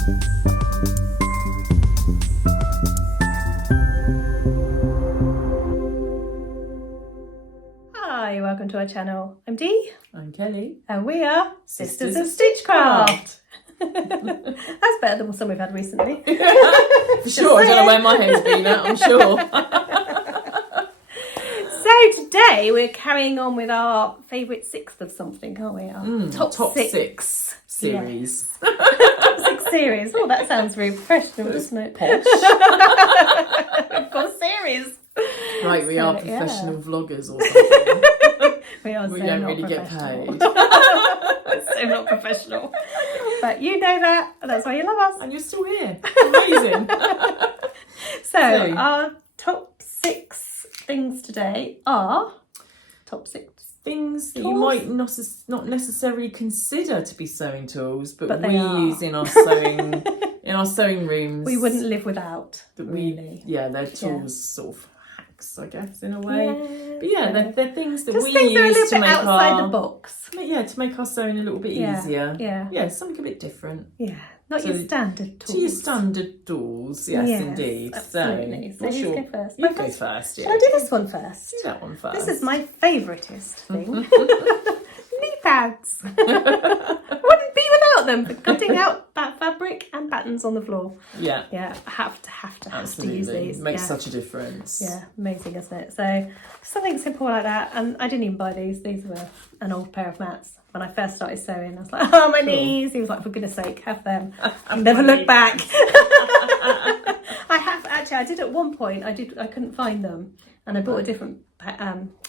Hi, welcome to our channel. I'm Dee. I'm Kelly. And we are Sisters of Stitchcraft. That's better than some we've had recently. For sure, I don't know where my head's been at, I'm sure. So today we're carrying on with our favourite sixth of something, aren't we? Our top six series. Yeah. Top 6 series. Oh, that sounds very professional, doesn't it? Posh. We've got a series. Right, we are professional vloggers or something. We don't really get paid. So not professional. But you know that, and that's why you love us. And you're still here. Amazing. So our top 6 things today are top 6 things that you might not necessarily consider to be sewing tools, but we are. use in our sewing rooms. We wouldn't live without. They're tools, sort of hacks, I guess, in a way. Yeah, but they're things that just we things that are a use little to bit make outside the box. to make our sewing a little bit easier. Yeah, Something a bit different. Yeah, not your standard tools. To your standard tools, yes indeed. Absolutely. So who's go first? You go first, yeah. Shall I do this one first? Do that one first. This is my favouriteest thing. Knee pads. Wouldn't be without them for cutting out that fabric and patterns on the floor. Yeah. Yeah, I have to use these. Makes such a difference. Yeah, amazing, isn't it? So something simple like that, and I didn't even buy these. These were an old pair of mats. When I first started sewing, I was like, oh, my knees. He was like, for goodness sake, have them. Never look back. I did at one point, I couldn't find them. And I bought a different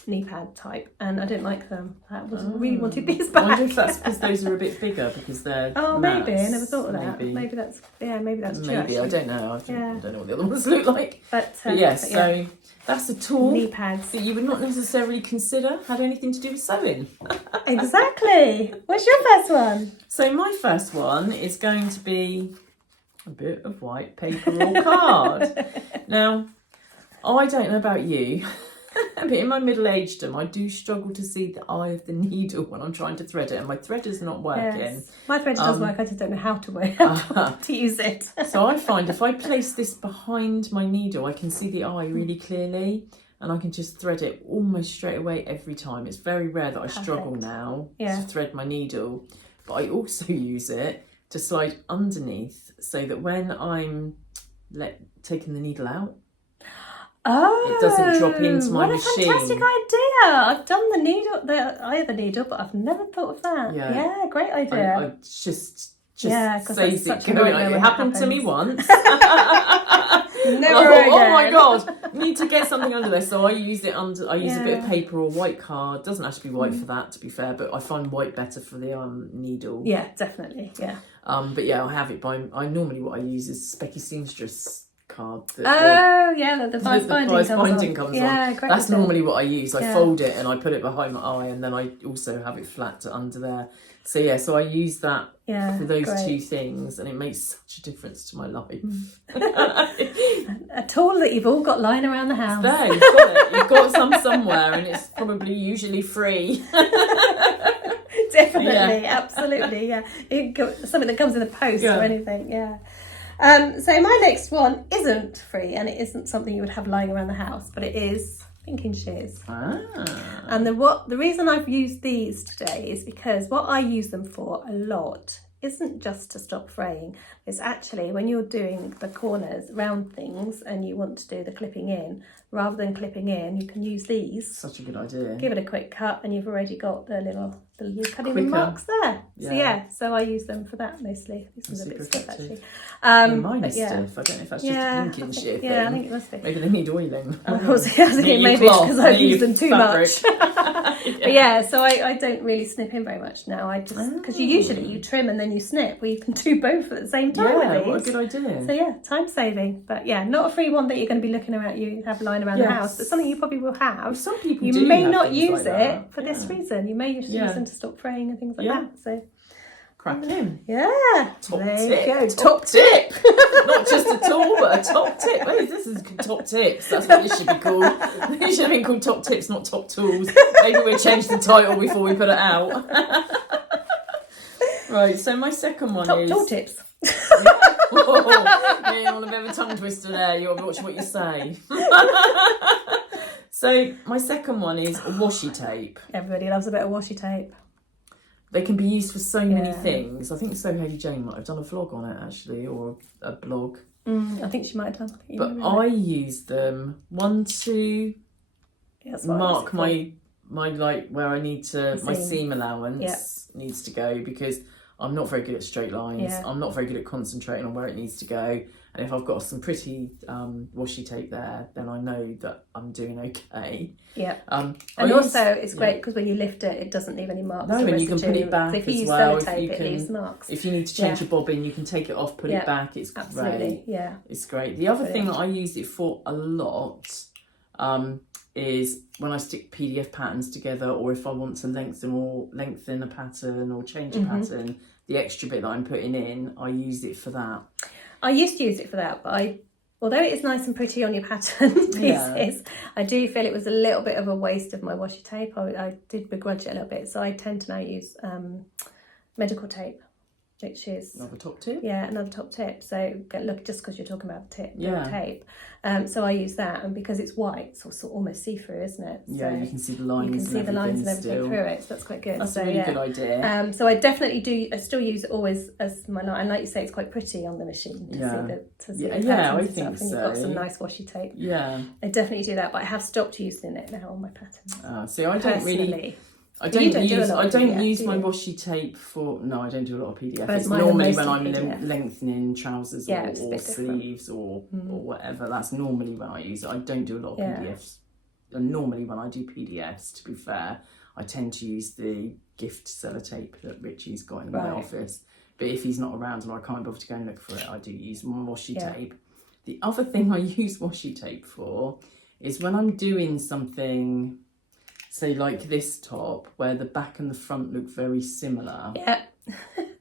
knee pad type, and I didn't like them. I really wanted these back. I wonder if that's because those are a bit bigger, because they're mats. Maybe. I never thought of that. Maybe that's true. Maybe, I don't know. I don't know what the other ones look like. But so that's a tool knee pads that you would not necessarily consider had anything to do with sewing. Exactly. What's your first one? So my first one is going to be a bit of white paper or card. Now, I don't know about you, but in my middle-agedom, I do struggle to see the eye of the needle when I'm trying to thread it, and my threader's not working. Yes. My threader does work, I just don't know how to use it. So I find if I place this behind my needle, I can see the eye really clearly, and I can just thread it almost straight away every time. It's very rare that I struggle now to thread my needle, but I also use it to slide underneath so that when I'm taking the needle out, it doesn't drop into my machine. What a fantastic idea! I've done the eye of the needle, but I've never thought of that. Yeah, great idea. I just saves it going. It happened to me once. Never again. Oh my god, need to get something under there. So I use it under. I use a bit of paper or white card. Doesn't have to be white for that, to be fair, but I find white better for the needle. Yeah, definitely. Yeah. But yeah, I have it by. Normally what I use is Specky Seamstress card. The bias binding comes on. Yeah, great. That's normally what I use. I fold it and I put it behind my eye, and then I also have it flat under there. So so I use that for those two things, and it makes such a difference to my life. A tool that you've all got lying around the house. There, you've got it. You've got some somewhere, and it's probably usually free. Definitely, absolutely, something that comes in the post or anything, So my next one isn't free, and it isn't something you would have lying around the house, but it is thinking shears. And the reason I've used these today is because what I use them for a lot isn't just to stop fraying. It's actually when you're doing the corners round things and you want to do the clipping in, rather than clipping in, you can use these. Such a good idea. Give it a quick cut, and you've already got the little cutting marks there. So I use them for that mostly. These are a bit stiff actually. Mine is stiff. I don't know if that's just a thinking shear thing. Yeah, I think it must be. Maybe they need oiling. I was thinking maybe it's because I've used them too much. But so I don't really snip in very much now. I just because you trim and then you snip. Well, you can do both at the same time. Yeah, what a good idea. So time saving. But not a free one that you're going to be looking around. You have lying around the house, but something you probably will have. Some people you do may have not use like it for this reason. You may use them to stop fraying and things like that. So. Cracking. Yeah. Top tip. Not just a tool, but a top tip. Hey, this is top tips. That's what this should be called. It should have been called top tips, not top tools. Maybe we'll change the title before we put it out. Right, so my second one is... Top tips. Being on a bit of a tongue twister there. You got to watch what you say. So my second one is washi tape. Everybody loves a bit of washi tape. They can be used for so many things. I think So Hayley Jane might have done a vlog on it actually, or a blog. I think she might have done. But I use them to mark my like where I need to my seam allowance needs to go, because I'm not very good at straight lines. Yeah. I'm not very good at concentrating on where it needs to go. And if I've got some pretty washi tape there, then I know that I'm doing okay. Yeah. And also it's great because when you lift it, it doesn't leave any marks. No, and you can put it back if you as use well. sellotape, it leaves marks. If you need to change your bobbin, you can take it off, put it back. It's great. Yeah. It's great. The other thing that I use it for a lot is when I stick PDF patterns together, or if I want to lengthen a pattern or change a pattern, the extra bit that I'm putting in, I use it for that. I used to use it for that, but although it is nice and pretty on your pattern pieces, I do feel it was a little bit of a waste of my washi tape. I did begrudge it a little bit, so I tend to now use medical tape, which is another top tip. Yeah, another top tip. So look, just because you're talking about the tape, so I use that, and because it's white, it's also almost see-through, isn't it? Yeah, so you can see the lines. You can see the lines and everything through it, so that's quite good. That's a really good idea. So I definitely do. I still use it always as my line, and like you say, it's quite pretty on the machine to see the patterns I and think stuff. And you've got some nice washi tape. Yeah, I definitely do that, but I have stopped using it now on my patterns. So I don't really. I don't use my washi tape for. No, I don't do a lot of PDF. It's normally when I'm lengthening trousers or sleeves or whatever. That's normally when I use it. I don't do a lot of PDFs. And normally when I do PDFs, to be fair, I tend to use the gift sellotape that Richie's got in my office. But if he's not around and I can't bother to go and look for it, I do use my washi tape. The other thing I use washi tape for is when I'm doing something. So like this top, where the back and the front look very similar. Yeah.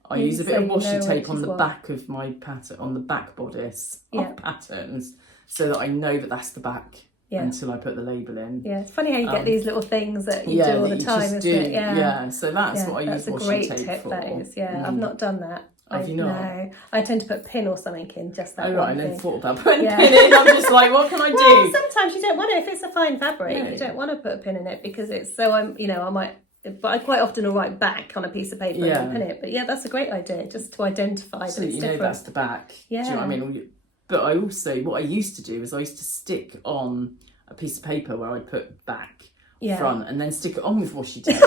I use a bit of washi tape on the back of my pattern, on the back bodice of patterns, so that I know that that's the back until I put the label in. Yeah, it's funny how you get these little things that you do all the time, isn't it? Yeah, so that's what I use washi tape for. That's a great tip, that is. Yeah, I've not done that. Have you not? No, I tend to put a pin or something in, just that. Oh right, I never thought about putting a pin in. I'm just like, what can I do? Well, sometimes you don't want it if it's a fine fabric. You don't want to put a pin in it because it's so. I might, but I quite often will write back on a piece of paper and pin it. But yeah, that's a great idea, just to identify so that it's different. That's the back. Yeah. Do you know what I mean? But I also, what I used to do is I used to stick on a piece of paper where I'd put back, front, and then stick it on with washi tape.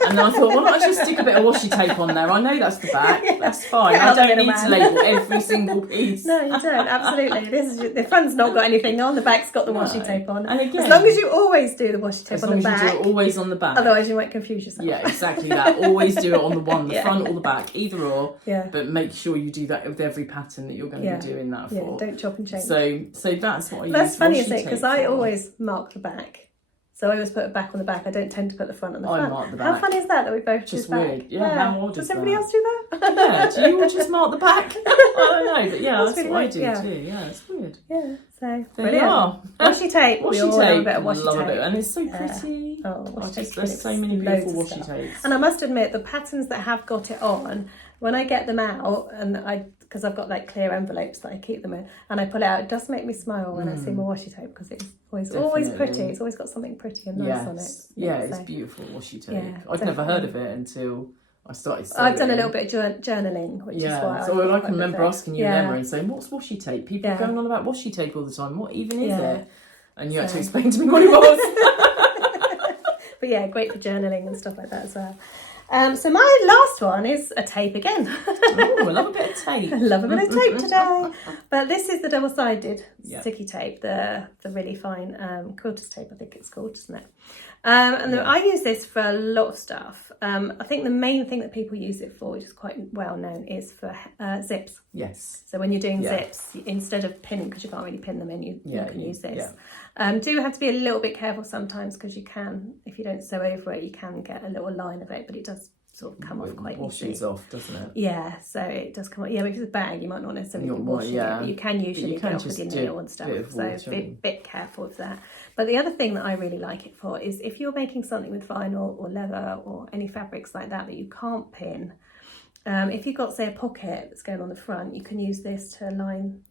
And then I thought, why don't I just stick a bit of washi tape on there? I know that's the back. That's fine. I don't need to label every single piece. No, you don't. Absolutely. The front's not got anything on. The back's got the washi tape on. And again, as long as you always do the washi tape on the back. As long as you do it always on the back. Otherwise, you might confuse yourself. Yeah, exactly that. Always do it on the front or the back, either or. Yeah. But make sure you do that with every pattern that you're going to be doing that for. Yeah, don't chop and change. So that's what I use. That's funny, isn't it? Because I always mark the back. So I always put it back on the back. I don't tend to put the front on the front. I mark the back. How funny is that we both just back? Weird. Yeah, how odd Does everybody else do that? Yeah, do you all just mark the back? I don't know, but that's really what I do too. Yeah, it's weird. Yeah, so there you are. Washi tape. We all love a bit of washi love tape. It. And it's so pretty. There's so many beautiful washi tapes. And I must admit, the patterns that have got it on, when I get them out, and because I've got like clear envelopes that I keep them in, and I pull it out, it does make me smile when I see my washi tape, because it's always pretty. It's always got something pretty and nice on it. Yeah, it's beautiful washi tape. I'd never heard of it until I started sewing. I've done a little bit of journaling, which is why I can remember asking you Emma and saying, what's washi tape? People are going on about washi tape all the time. What even is it? And you had to explain to me what it was. But yeah, great for journaling and stuff like that as well. So my last one is a tape again. Oh, I love a bit of tape. I love a bit of tape today. But this is the double-sided sticky tape, the really fine quilter's tape, I think it's called, isn't it? I use this for a lot of stuff. I think the main thing that people use it for, which is quite well known, is for zips. Yes. So when you're doing zips, instead of pinning, because you can't really pin them in, you can use this. Do have to be a little bit careful sometimes, because you can, if you don't sew over it, you can get a little line of it, but it does sort of come off quite easily. Washes off, doesn't it? Yeah, so it does come off. Yeah, because it's a bag, you might not necessarily be washing it, but you can usually get off with your nail and stuff. So be a bit careful with that. But the other thing that I really like it for is if you're making something with vinyl or leather or any fabrics like that you can't pin, if you've got, say, a pocket that's going on the front, you can use this to line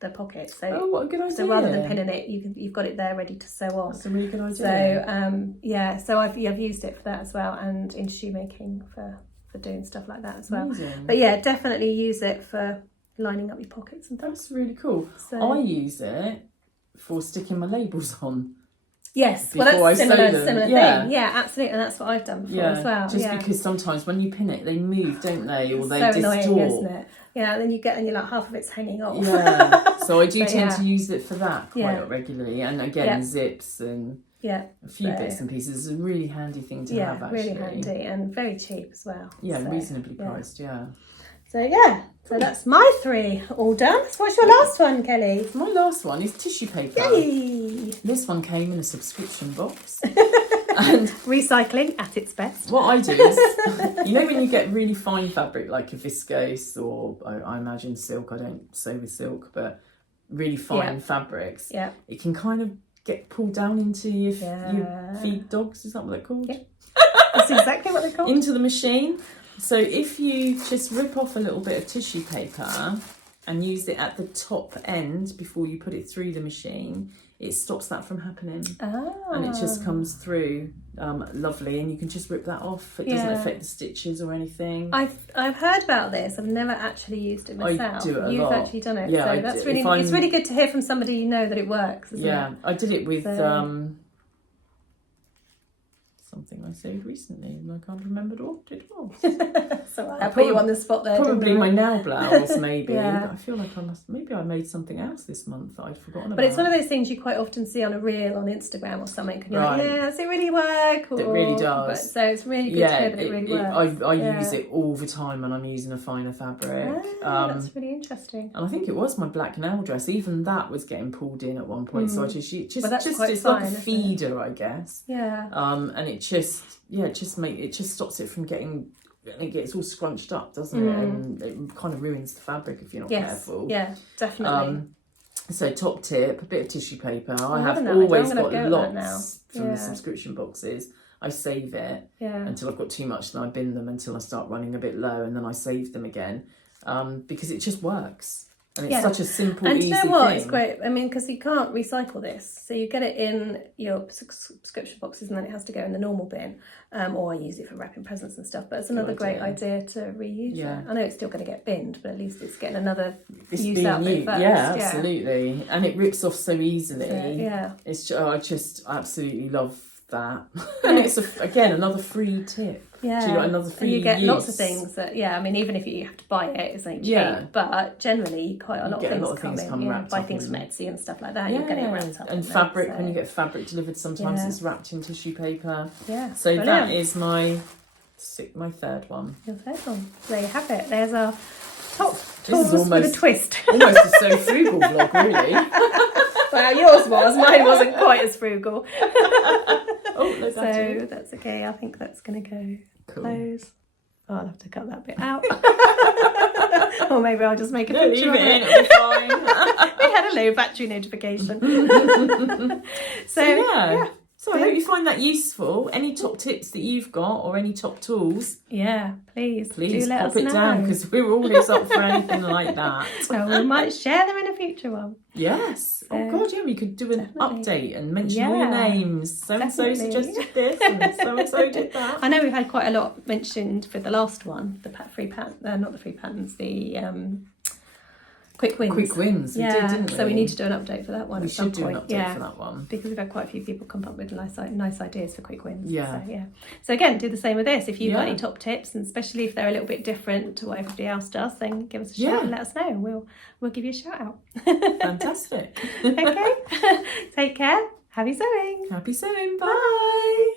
the pocket. So, what a good idea. So rather than pinning it, you've got it there ready to sew on. That's a really good idea. So, so I've used it for that as well, and in shoemaking for doing stuff like that as well. Amazing. But yeah, definitely use it for lining up your pockets and things. That's really cool. So, I use it for sticking my labels on. Yes, well that's similar thing. Yeah, absolutely, and that's what I've done before as well. Just because sometimes when you pin it, they move, don't they? Or they so distort. Annoying, isn't it? Yeah, then you're like half of it's hanging off. Yeah, so I do tend to use it for that quite regularly, and again zips and a few bits and pieces. It's a really handy thing to have. Actually, really handy and very cheap as well. Yeah, so, reasonably priced. Yeah. So so that's my 3 all done. So what's your last one, Kelly? My last one is tissue paper. Yay! This one came in a subscription box. And recycling at its best. What I do is, you know when you get really fine fabric like a viscose or I imagine silk, I don't sew with silk, but really fine fabrics, it can kind of get pulled down into you feed dogs, is that what they're called? Yeah. That's exactly what they're called. Into the machine. So if you just rip off a little bit of tissue paper and use it at the top end before you put it through the machine, it stops that from happening. And it just comes through lovely, and you can just rip that off. It doesn't affect the stitches or anything. I've heard about this. I've never actually used it myself. I do it a lot. You've actually done it. Yeah, so that's really it's really good to hear from somebody you know that it works, isn't it? I did it with something I saved recently, and I can't remember what it was. So I'll put you on the spot there. Probably my nail blouse, maybe. I feel like maybe I made something else this month that I'd forgotten about. But it's one of those things you quite often see on a reel on Instagram or something, and you're like, does it really work? It really does. So it's really good to hear that it really works. I use it all the time when I'm using a finer fabric. That's really interesting. And I think it was my black nail dress. Even that was getting pulled in at one point, so I just it's fine, like a feeder, I guess. Yeah. And it just stops it from getting. It gets all scrunched up, doesn't it? And it kind of ruins the fabric if you're not careful. Yeah, definitely. So top tip, a bit of tissue paper. I have always got lots from the subscription boxes. I save it until I've got too much, then I bin them until I start running a bit low, and then I save them again because it just works. And it's such a simple, easy thing. And you know what? It's great. I mean, because you can't recycle this. So you get it in your subscription boxes and then it has to go in the normal bin. Or I use it for wrapping presents and stuff. But it's another great idea to reuse it. I know it's still going to get binned, but at least it's getting another use out of it first. Yeah, absolutely. And it rips off so easily. It's I just absolutely love that. And it's, again, another free tip. Yeah, so you got another free and you get use. Lots of things that, I mean, even if you have to buy it, it's ain't cheap, but generally quite a lot of things come in. Buy things from Etsy and stuff like that, you'll get it wrapped up. And fabric, when you get fabric delivered, sometimes it's wrapped in tissue paper. Yeah, so that is my third one. Your third one. There you have it. There's our top tools with a twist. Almost a So Frugal vlog, really. Well, yours was. Mine wasn't quite as frugal. So that's okay. I think that's going to go close. Oh, I'll have to cut that bit out. Or maybe I'll just make a picture of it. It'll be fine. We had a low battery notification. So I hope you find that useful. Any top tips that you've got or any top tools? Yeah, please pop it down, because we're always up for anything like that. Well, we might share them in a future one. Yes. Oh God, we could do an update and mention all your names. So and so suggested this, and so did that. I know we've had quite a lot mentioned for the last one, the not the free patterns, the quick wins. Quick wins, we did, didn't we? So we need to do an update for that one. We should do an update for that one, because we've had quite a few people come up with nice ideas for quick wins. Yeah. So again, do the same with this. If you've got any top tips, and especially if they're a little bit different to what everybody else does, then give us a shout and let us know. We'll give you a shout out. Fantastic. Okay. Take care. Happy sewing. Happy sewing. Bye.